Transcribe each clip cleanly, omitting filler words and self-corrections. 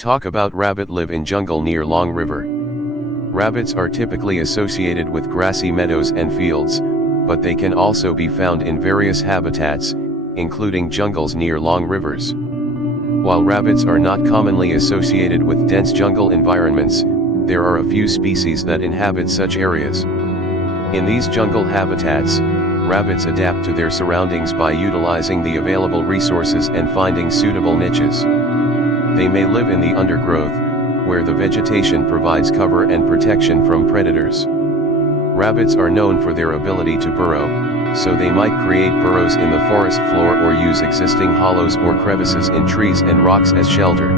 Talk about rabbit live in jungle near Long River. Rabbits are typically associated with grassy meadows and fields, but they can also be found in various habitats, including jungles near long rivers. While rabbits are not commonly associated with dense jungle environments, there are a few species that inhabit such areas. In these jungle habitats, rabbits adapt to their surroundings by utilizing the available resources and finding suitable niches. They may live in the undergrowth, where the vegetation provides cover and protection from predators. Rabbits are known for their ability to burrow, so they might create burrows in the forest floor or use existing hollows or crevices in trees and rocks as shelter.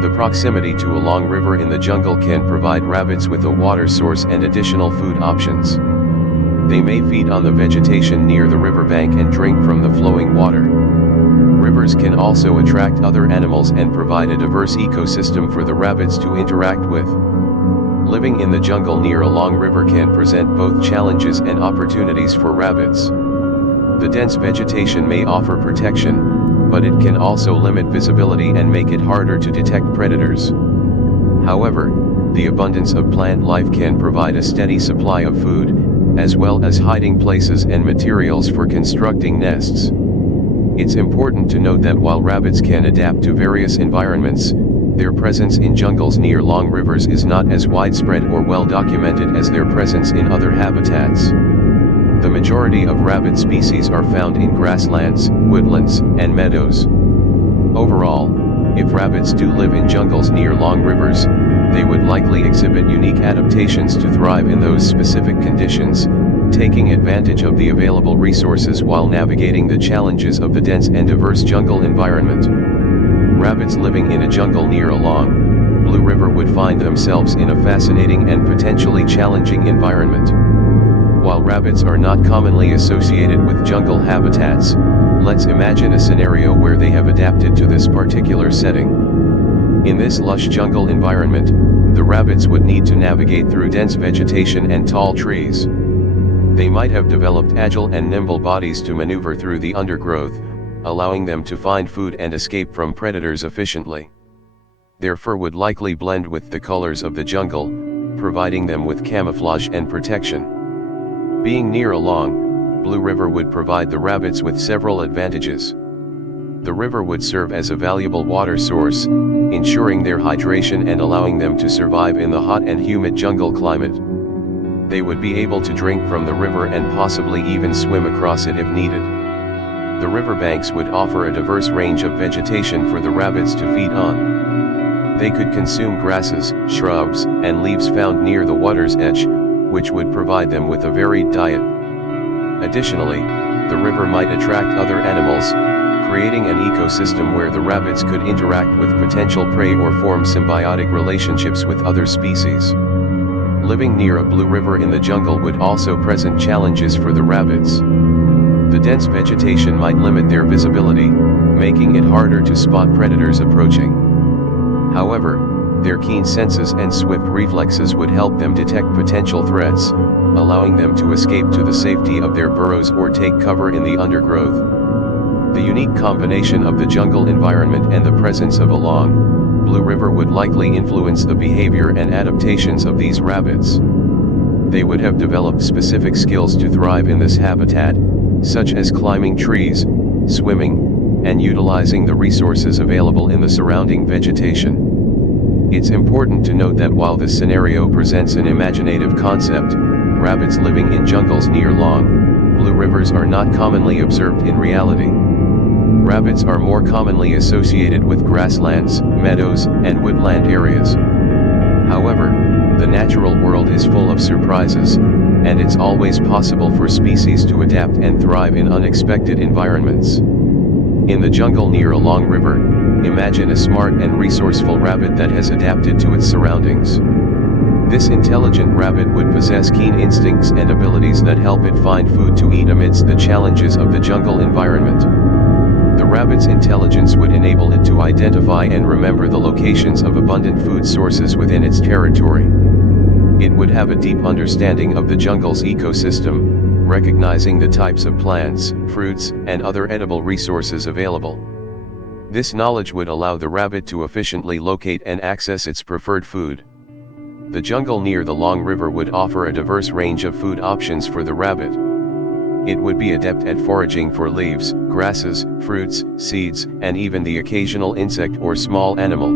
The proximity to a long river in the jungle can provide rabbits with a water source and additional food options. They may feed on the vegetation near the riverbank and drink from the flowing water. Rivers can also attract other animals and provide a diverse ecosystem for the rabbits to interact with. Living in the jungle near a long river can present both challenges and opportunities for rabbits. The dense vegetation may offer protection, but it can also limit visibility and make it harder to detect predators. However, the abundance of plant life can provide a steady supply of food, as well as hiding places and materials for constructing nests. It's important to note that while rabbits can adapt to various environments, their presence in jungles near long rivers is not as widespread or well documented as their presence in other habitats. The majority of rabbit species are found in grasslands, woodlands, and meadows. Overall, if rabbits do live in jungles near long rivers, they would likely exhibit unique adaptations to thrive in those specific conditions, taking advantage of the available resources while navigating the challenges of the dense and diverse jungle environment. Rabbits living in a jungle near a long, blue river would find themselves in a fascinating and potentially challenging environment. While rabbits are not commonly associated with jungle habitats, let's imagine a scenario where they have adapted to this particular setting. In this lush jungle environment, the rabbits would need to navigate through dense vegetation and tall trees. They might have developed agile and nimble bodies to maneuver through the undergrowth, allowing them to find food and escape from predators efficiently. Their fur would likely blend with the colors of the jungle, providing them with camouflage and protection. Being near a long, blue river would provide the rabbits with several advantages. The river would serve as a valuable water source, ensuring their hydration and allowing them to survive in the hot and humid jungle climate. They would be able to drink from the river and possibly even swim across it if needed. The riverbanks would offer a diverse range of vegetation for the rabbits to feed on. They could consume grasses, shrubs, and leaves found near the water's edge, which would provide them with a varied diet. Additionally, the river might attract other animals, creating an ecosystem where the rabbits could interact with potential prey or form symbiotic relationships with other species. Living near a blue river in the jungle would also present challenges for the rabbits. The dense vegetation might limit their visibility, making it harder to spot predators approaching. However, their keen senses and swift reflexes would help them detect potential threats, allowing them to escape to the safety of their burrows or take cover in the undergrowth. The unique combination of the jungle environment and the presence of a long, blue river would likely influence the behavior and adaptations of these rabbits. They would have developed specific skills to thrive in this habitat, such as climbing trees, swimming, and utilizing the resources available in the surrounding vegetation. It's important to note that while this scenario presents an imaginative concept, rabbits living in jungles near long, blue rivers are not commonly observed in reality. Rabbits are more commonly associated with grasslands, meadows, and woodland areas. However, the natural world is full of surprises, and it's always possible for species to adapt and thrive in unexpected environments. In the jungle near a long river, imagine a smart and resourceful rabbit that has adapted to its surroundings. This intelligent rabbit would possess keen instincts and abilities that help it find food to eat amidst the challenges of the jungle environment. The rabbit's intelligence would enable it to identify and remember the locations of abundant food sources within its territory. It would have a deep understanding of the jungle's ecosystem, recognizing the types of plants, fruits, and other edible resources available. This knowledge would allow the rabbit to efficiently locate and access its preferred food. The jungle near the long river would offer a diverse range of food options for the rabbit. It would be adept at foraging for leaves, grasses, fruits, seeds, and even the occasional insect or small animal.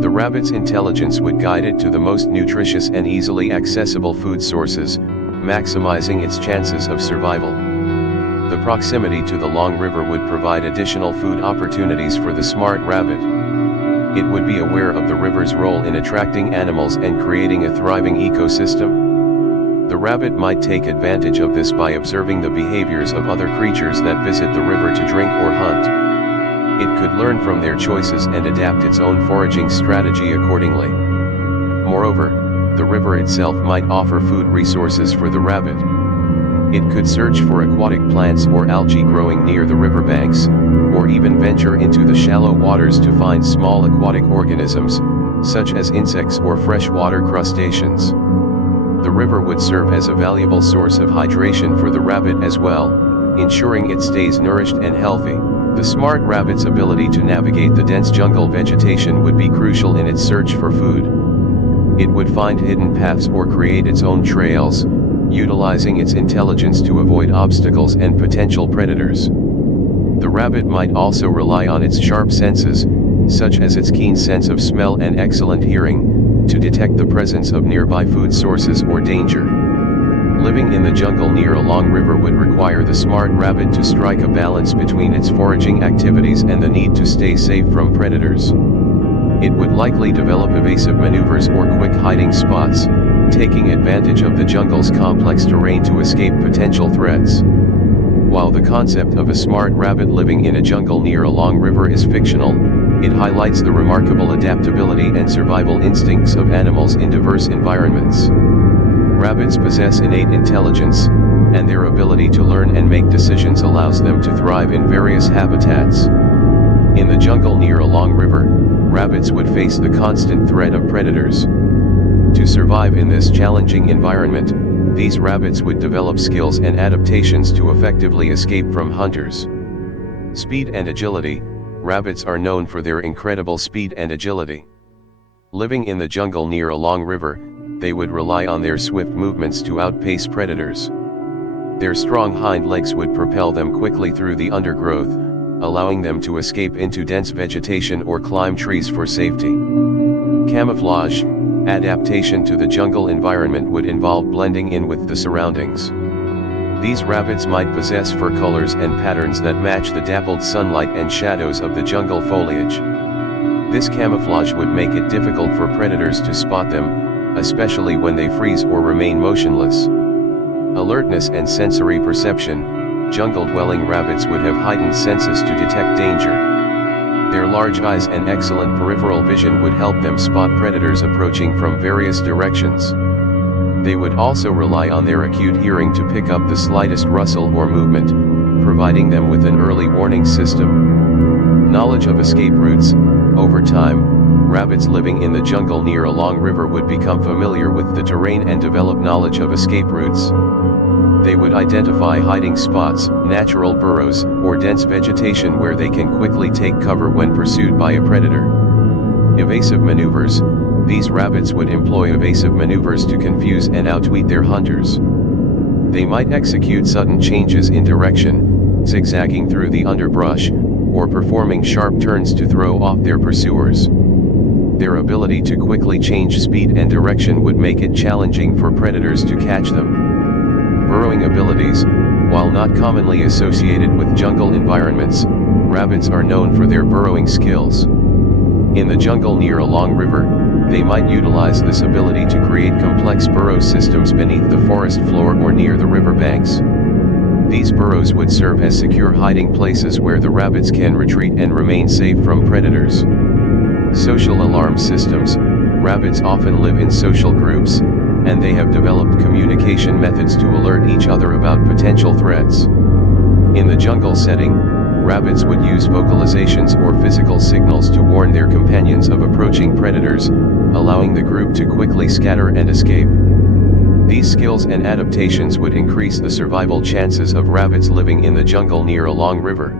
The rabbit's intelligence would guide it to the most nutritious and easily accessible food sources, maximizing its chances of survival. The proximity to the long river would provide additional food opportunities for the smart rabbit. It would be aware of the river's role in attracting animals and creating a thriving ecosystem. The rabbit might take advantage of this by observing the behaviors of other creatures that visit the river to drink or hunt. It could learn from their choices and adapt its own foraging strategy accordingly. Moreover, the river itself might offer food resources for the rabbit. It could search for aquatic plants or algae growing near the riverbanks, or even venture into the shallow waters to find small aquatic organisms, such as insects or freshwater crustaceans. The river would serve as a valuable source of hydration for the rabbit as well, ensuring it stays nourished and healthy. The smart rabbit's ability to navigate the dense jungle vegetation would be crucial in its search for food. It would find hidden paths or create its own trails, utilizing its intelligence to avoid obstacles and potential predators. The rabbit might also rely on its sharp senses, such as its keen sense of smell and excellent hearing, to detect the presence of nearby food sources or danger. Living in the jungle near a long river would require the smart rabbit to strike a balance between its foraging activities and the need to stay safe from predators. It would likely develop evasive maneuvers or quick hiding spots, taking advantage of the jungle's complex terrain to escape potential threats. While the concept of a smart rabbit living in a jungle near a long river is fictional, it highlights the remarkable adaptability and survival instincts of animals in diverse environments. Rabbits possess innate intelligence, and their ability to learn and make decisions allows them to thrive in various habitats. In the jungle near a long river, rabbits would face the constant threat of predators. To survive in this challenging environment, these rabbits would develop skills and adaptations to effectively escape from hunters. Speed and agility. Rabbits are known for their incredible speed and agility. Living in the jungle near a long river, they would rely on their swift movements to outpace predators. Their strong hind legs would propel them quickly through the undergrowth, allowing them to escape into dense vegetation or climb trees for safety. Camouflage. Adaptation to the jungle environment would involve blending in with the surroundings. These rabbits might possess fur colors and patterns that match the dappled sunlight and shadows of the jungle foliage. This camouflage would make it difficult for predators to spot them, especially when they freeze or remain motionless. Alertness and sensory perception. Jungle-dwelling rabbits would have heightened senses to detect danger. Their large eyes and excellent peripheral vision would help them spot predators approaching from various directions. They would also rely on their acute hearing to pick up the slightest rustle or movement, providing them with an early warning system. Knowledge of escape routes. Over time, rabbits living in the jungle near a long river would become familiar with the terrain and develop knowledge of escape routes. They would identify hiding spots, natural burrows, or dense vegetation where they can quickly take cover when pursued by a predator. Evasive maneuvers. These rabbits would employ evasive maneuvers to confuse and outwit their hunters. They might execute sudden changes in direction, zigzagging through the underbrush, or performing sharp turns to throw off their pursuers. Their ability to quickly change speed and direction would make it challenging for predators to catch them. Burrowing abilities. While not commonly associated with jungle environments, rabbits are known for their burrowing skills. In the jungle near a long river, they might utilize this ability to create complex burrow systems beneath the forest floor or near the riverbanks. These burrows would serve as secure hiding places where the rabbits can retreat and remain safe from predators. Social alarm systems. Rabbits often live in social groups, and they have developed communication methods to alert each other about potential threats. In the jungle setting, rabbits would use vocalizations or physical signals to warn their companions of approaching predators, allowing the group to quickly scatter and escape. These skills and adaptations would increase the survival chances of rabbits living in the jungle near a long river.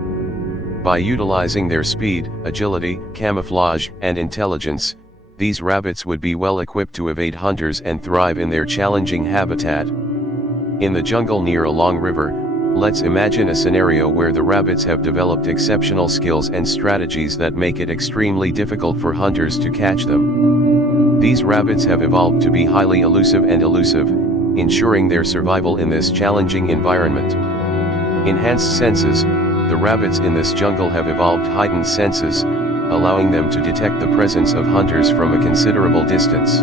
By utilizing their speed, agility, camouflage, and intelligence, these rabbits would be well equipped to evade hunters and thrive in their challenging habitat. In the jungle near a long river, let's imagine a scenario where the rabbits have developed exceptional skills and strategies that make it extremely difficult for hunters to catch them. These rabbits have evolved to be highly elusive and elusive, ensuring their survival in this challenging environment. Enhanced senses. The rabbits in this jungle have evolved heightened senses, allowing them to detect the presence of hunters from a considerable distance.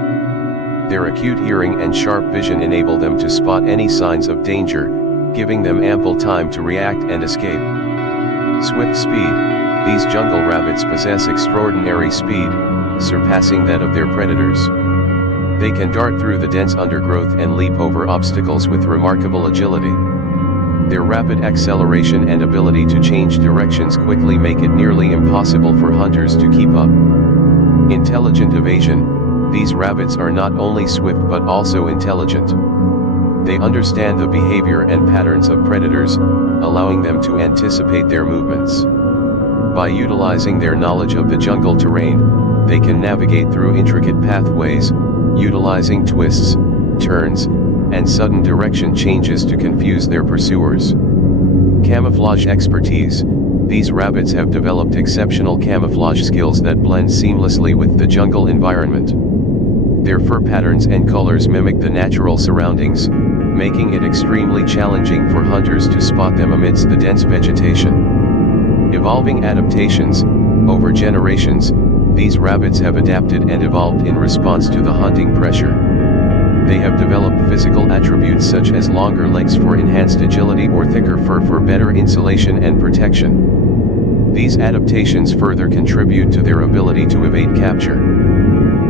Their acute hearing and sharp vision enable them to spot any signs of danger, giving them ample time to react and escape. Swift speed. These jungle rabbits possess extraordinary speed, surpassing that of their predators. They can dart through the dense undergrowth and leap over obstacles with remarkable agility. Their rapid acceleration and ability to change directions quickly make it nearly impossible for hunters to keep up. Intelligent evasion. These rabbits are not only swift but also intelligent. They understand the behavior and patterns of predators, allowing them to anticipate their movements. By utilizing their knowledge of the jungle terrain, they can navigate through intricate pathways, utilizing twists, turns, and sudden direction changes to confuse their pursuers. Camouflage expertise. These rabbits have developed exceptional camouflage skills that blend seamlessly with the jungle environment. Their fur patterns and colors mimic the natural surroundings, making it extremely challenging for hunters to spot them amidst the dense vegetation. Evolving adaptations. Over generations, these rabbits have adapted and evolved in response to the hunting pressure. They have developed physical attributes such as longer legs for enhanced agility or thicker fur for better insulation and protection. These adaptations further contribute to their ability to evade capture.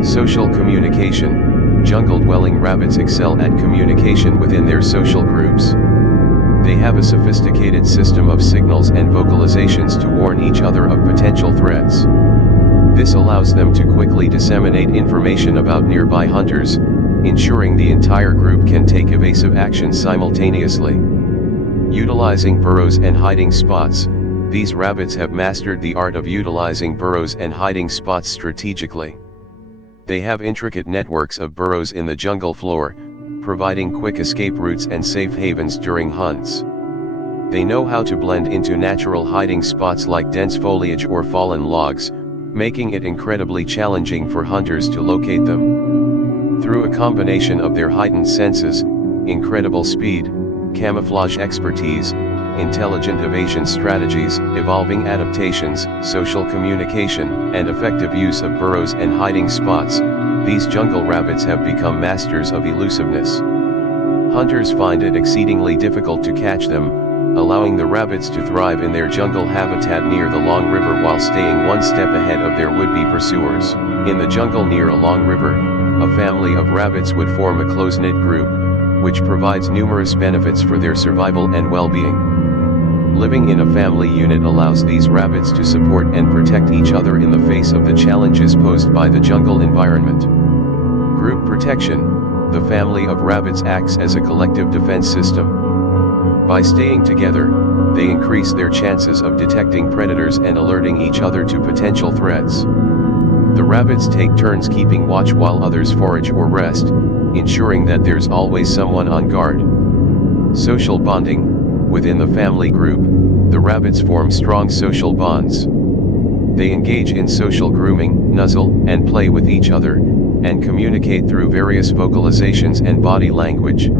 Social communication. Jungle-dwelling rabbits excel at communication within their social groups. They have a sophisticated system of signals and vocalizations to warn each other of potential threats. This allows them to quickly disseminate information about nearby hunters, ensuring the entire group can take evasive action simultaneously. Utilizing burrows and hiding spots. These rabbits have mastered the art of utilizing burrows and hiding spots strategically. They have intricate networks of burrows in the jungle floor, providing quick escape routes and safe havens during hunts. They know how to blend into natural hiding spots like dense foliage or fallen logs, making it incredibly challenging for hunters to locate them. Through a combination of their heightened senses, incredible speed, camouflage expertise, intelligent evasion strategies, evolving adaptations, social communication, and effective use of burrows and hiding spots, these jungle rabbits have become masters of elusiveness. Hunters find it exceedingly difficult to catch them, allowing the rabbits to thrive in their jungle habitat near the long river while staying one step ahead of their would-be pursuers. In the jungle near a long river, a family of rabbits would form a close-knit group, which provides numerous benefits for their survival and well-being. Living in a family unit allows these rabbits to support and protect each other in the face of the challenges posed by the jungle environment. Group protection. The family of rabbits acts as a collective defense system. By staying together, they increase their chances of detecting predators and alerting each other to potential threats. The rabbits take turns keeping watch while others forage or rest, ensuring that there's always someone on guard. Social bonding. Within the family group, the rabbits form strong social bonds. They engage in social grooming, nuzzle, and play with each other, and communicate through various vocalizations and body language.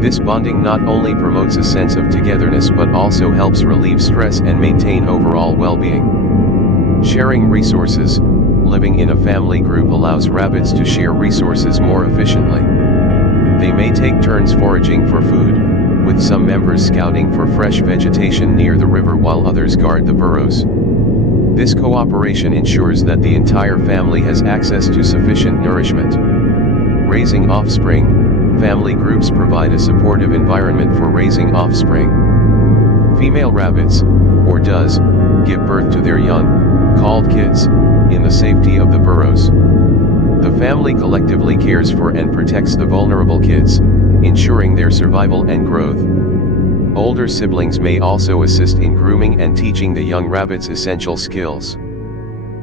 This bonding not only promotes a sense of togetherness but also helps relieve stress and maintain overall well-being. Sharing resources. Living in a family group allows rabbits to share resources more efficiently. They may take turns foraging for food, with some members scouting for fresh vegetation near the river while others guard the burrows. This cooperation ensures that the entire family has access to sufficient nourishment. Raising offspring. Family groups provide a supportive environment for raising offspring. Female rabbits, or does, give birth to their young, called kids, in the safety of the burrows. The family collectively cares for and protects the vulnerable kids, ensuring their survival and growth. Older siblings may also assist in grooming and teaching the young rabbits essential skills.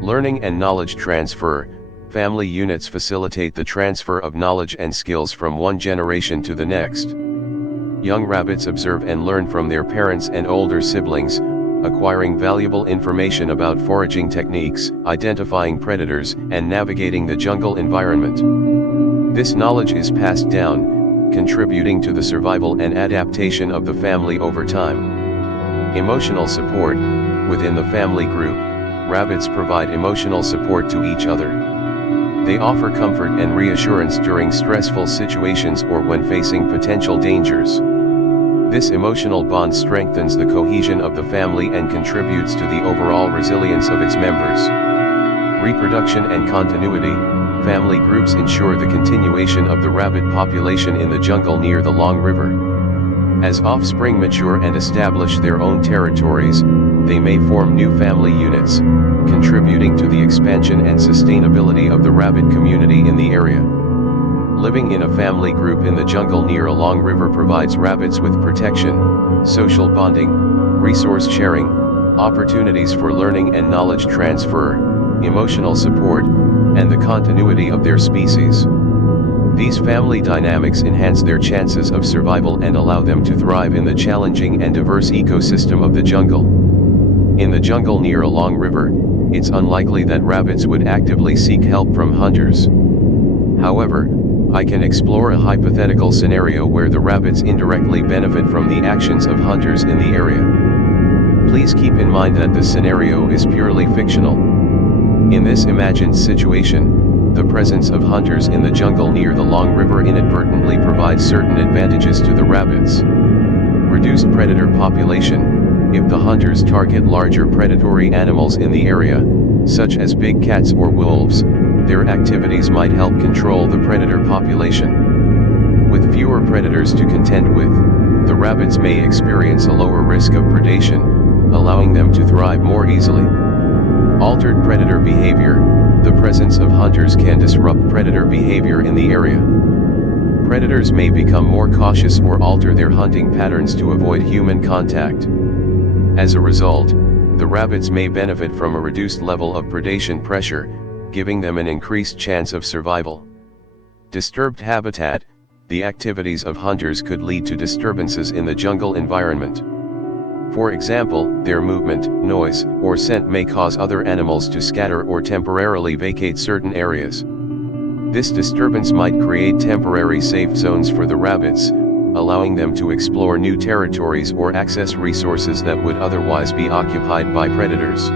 Learning and knowledge transfer. Family units facilitate the transfer of knowledge and skills from one generation to the next. Young rabbits observe and learn from their parents and older siblings, acquiring valuable information about foraging techniques, identifying predators, and navigating the jungle environment. This knowledge is passed down, contributing to the survival and adaptation of the family over time. Emotional support. Within the family group, rabbits provide emotional support to each other. They offer comfort and reassurance during stressful situations or when facing potential dangers. This emotional bond strengthens the cohesion of the family and contributes to the overall resilience of its members. Reproduction and continuity. Family groups ensure the continuation of the rabbit population in the jungle near the Long River. As offspring mature and establish their own territories, they may form new family units, contributing to the expansion and sustainability of the rabbit community in the area. Living in a family group in the jungle near a long river provides rabbits with protection, social bonding, resource sharing, opportunities for learning and knowledge transfer, emotional support, and the continuity of their species. These family dynamics enhance their chances of survival and allow them to thrive in the challenging and diverse ecosystem of the jungle. In the jungle near a long river, it's unlikely that rabbits would actively seek help from hunters. However, I can explore a hypothetical scenario where the rabbits indirectly benefit from the actions of hunters in the area. Please keep in mind that the scenario is purely fictional. In this imagined situation, the presence of hunters in the jungle near the Long River inadvertently provides certain advantages to the rabbits. Reduced predator population. If the hunters target larger predatory animals in the area, such as big cats or wolves, their activities might help control the predator population. With fewer predators to contend with, the rabbits may experience a lower risk of predation, allowing them to thrive more easily. Altered predator behavior. The presence of hunters can disrupt predator behavior in the area. Predators may become more cautious or alter their hunting patterns to avoid human contact. As a result, the rabbits may benefit from a reduced level of predation pressure, giving them an increased chance of survival. Disturbed habitat. The activities of hunters could lead to disturbances in the jungle environment. For example, their movement, noise, or scent may cause other animals to scatter or temporarily vacate certain areas. This disturbance might create temporary safe zones for the rabbits, allowing them to explore new territories or access resources that would otherwise be occupied by predators.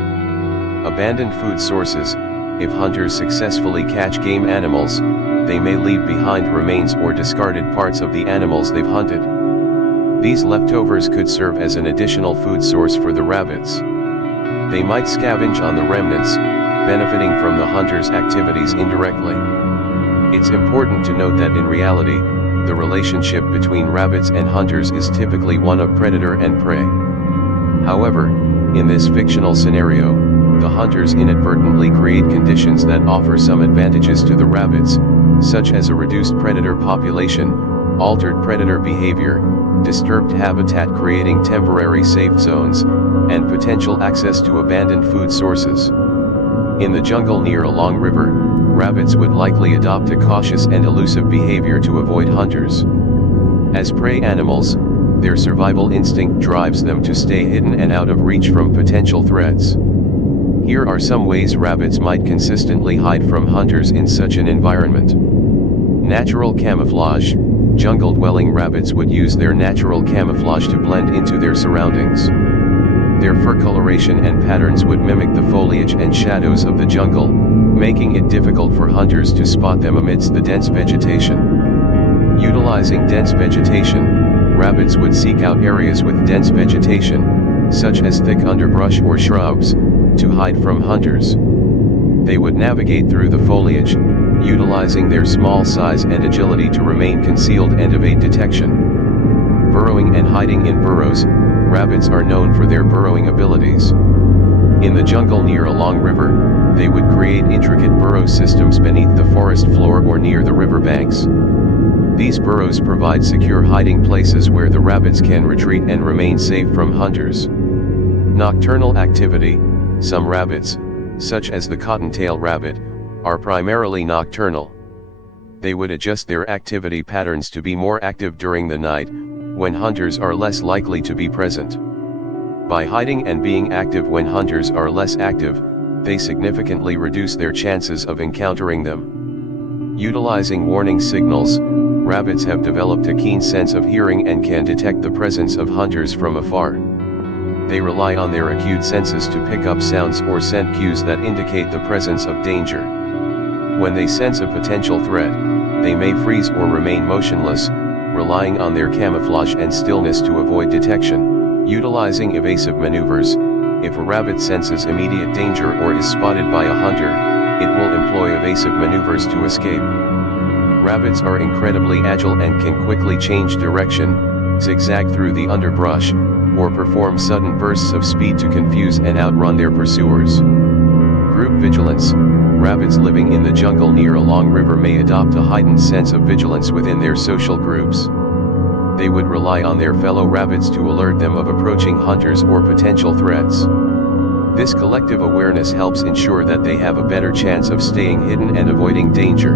Abandoned food sources. If hunters successfully catch game animals, they may leave behind remains or discarded parts of the animals they've hunted. These leftovers could serve as an additional food source for the rabbits. They might scavenge on the remnants, benefiting from the hunters' activities indirectly. It's important to note that in reality, the relationship between rabbits and hunters is typically one of predator and prey. However, in this fictional scenario, the hunters inadvertently create conditions that offer some advantages to the rabbits, such as a reduced predator population, altered predator behavior, disturbed habitat creating temporary safe zones, and potential access to abandoned food sources. In the jungle near a long river, rabbits would likely adopt a cautious and elusive behavior to avoid hunters. As prey animals, their survival instinct drives them to stay hidden and out of reach from potential threats. Here are some ways rabbits might consistently hide from hunters in such an environment. Natural camouflage. Jungle-dwelling rabbits would use their natural camouflage to blend into their surroundings. Their fur coloration and patterns would mimic the foliage and shadows of the jungle, making it difficult for hunters to spot them amidst the dense vegetation. Utilizing dense vegetation, rabbits would seek out areas with dense vegetation, such as thick underbrush or shrubs, to hide from hunters. They would navigate through the foliage, utilizing their small size and agility to remain concealed and evade detection. Burrowing and hiding in burrows. Rabbits are known for their burrowing abilities. In the jungle near a long river, they would create intricate burrow systems beneath the forest floor or near the river banks. These burrows provide secure hiding places where the rabbits can retreat and remain safe from hunters. Nocturnal activity. Some rabbits, such as the cottontail rabbit, are primarily nocturnal. They would adjust their activity patterns to be more active during the night, when hunters are less likely to be present. By hiding and being active when hunters are less active, they significantly reduce their chances of encountering them. Utilizing warning signals, rabbits have developed a keen sense of hearing and can detect the presence of hunters from afar. They rely on their acute senses to pick up sounds or scent cues that indicate the presence of danger. When they sense a potential threat, they may freeze or remain motionless, relying on their camouflage and stillness to avoid detection. Utilizing evasive maneuvers. If a rabbit senses immediate danger or is spotted by a hunter, it will employ evasive maneuvers to escape. Rabbits are incredibly agile and can quickly change direction, zigzag through the underbrush, or perform sudden bursts of speed to confuse and outrun their pursuers. Group vigilance. Rabbits living in the jungle near a long river may adopt a heightened sense of vigilance within their social groups. They would rely on their fellow rabbits to alert them of approaching hunters or potential threats. This collective awareness helps ensure that they have a better chance of staying hidden and avoiding danger.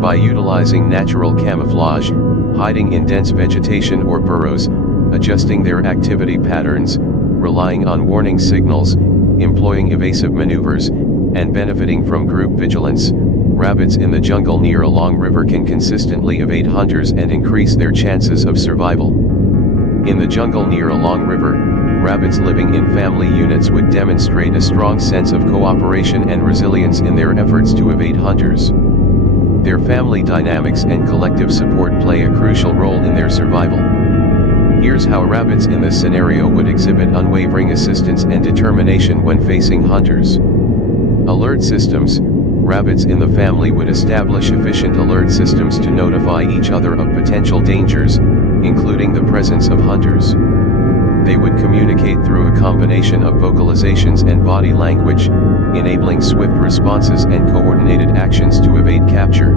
By utilizing natural camouflage, hiding in dense vegetation or burrows, adjusting their activity patterns, relying on warning signals, employing evasive maneuvers, and benefiting from group vigilance, rabbits in the jungle near a long river can consistently evade hunters and increase their chances of survival. In the jungle near a long river, rabbits living in family units would demonstrate a strong sense of cooperation and resilience in their efforts to evade hunters. Their family dynamics and collective support play a crucial role in their survival. Here's how rabbits in this scenario would exhibit unwavering assistance and determination when facing hunters. Alert systems. Rabbits in the family would establish efficient alert systems to notify each other of potential dangers, including the presence of hunters. They would communicate through a combination of vocalizations and body language, enabling swift responses and coordinated actions to evade capture.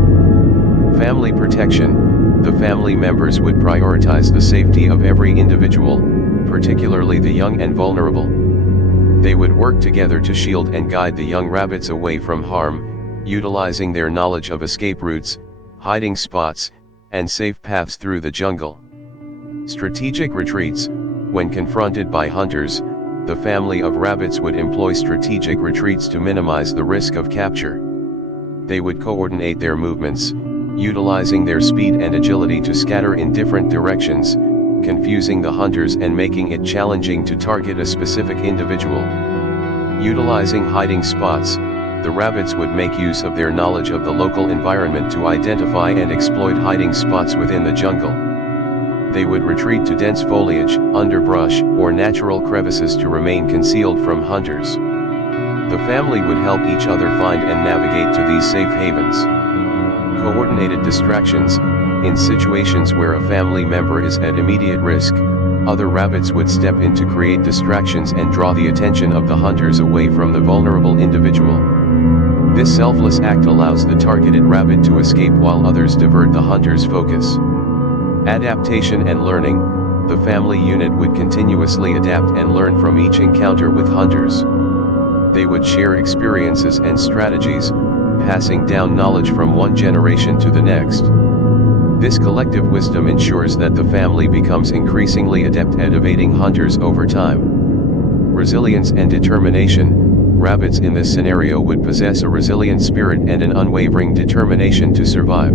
Family protection. The family members would prioritize the safety of every individual, particularly the young and vulnerable. They would work together to shield and guide the young rabbits away from harm, utilizing their knowledge of escape routes, hiding spots, and safe paths through the jungle. Strategic retreats. When confronted by hunters, the family of rabbits would employ strategic retreats to minimize the risk of capture. They would coordinate their movements, utilizing their speed and agility to scatter in different directions, confusing the hunters and making it challenging to target a specific individual. Utilizing hiding spots, the rabbits would make use of their knowledge of the local environment to identify and exploit hiding spots within the jungle. They would retreat to dense foliage, underbrush, or natural crevices to remain concealed from hunters. The family would help each other find and navigate to these safe havens. Coordinated distractions. In situations where a family member is at immediate risk, other rabbits would step in to create distractions and draw the attention of the hunters away from the vulnerable individual. This selfless act allows the targeted rabbit to escape while others divert the hunter's focus. Adaptation and learning. The family unit would continuously adapt and learn from each encounter with hunters. They would share experiences and strategies, passing down knowledge from one generation to the next. This collective wisdom ensures that the family becomes increasingly adept at evading hunters over time. Resilience and determination. Rabbits in this scenario would possess a resilient spirit and an unwavering determination to survive.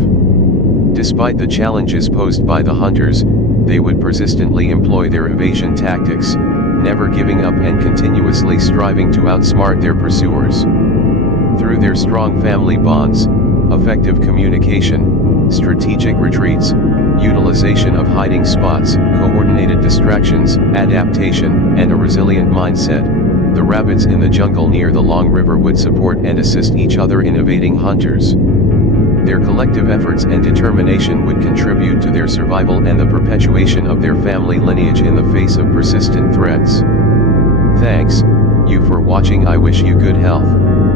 Despite the challenges posed by the hunters, they would persistently employ their evasion tactics, never giving up and continuously striving to outsmart their pursuers. Through their strong family bonds, effective communication, strategic retreats, utilization of hiding spots, coordinated distractions, adaptation, and a resilient mindset, the rabbits in the jungle near the Long River would support and assist each other in evading hunters. Their collective efforts and determination would contribute to their survival and the perpetuation of their family lineage in the face of persistent threats. Thanks, you for watching. I wish you good health.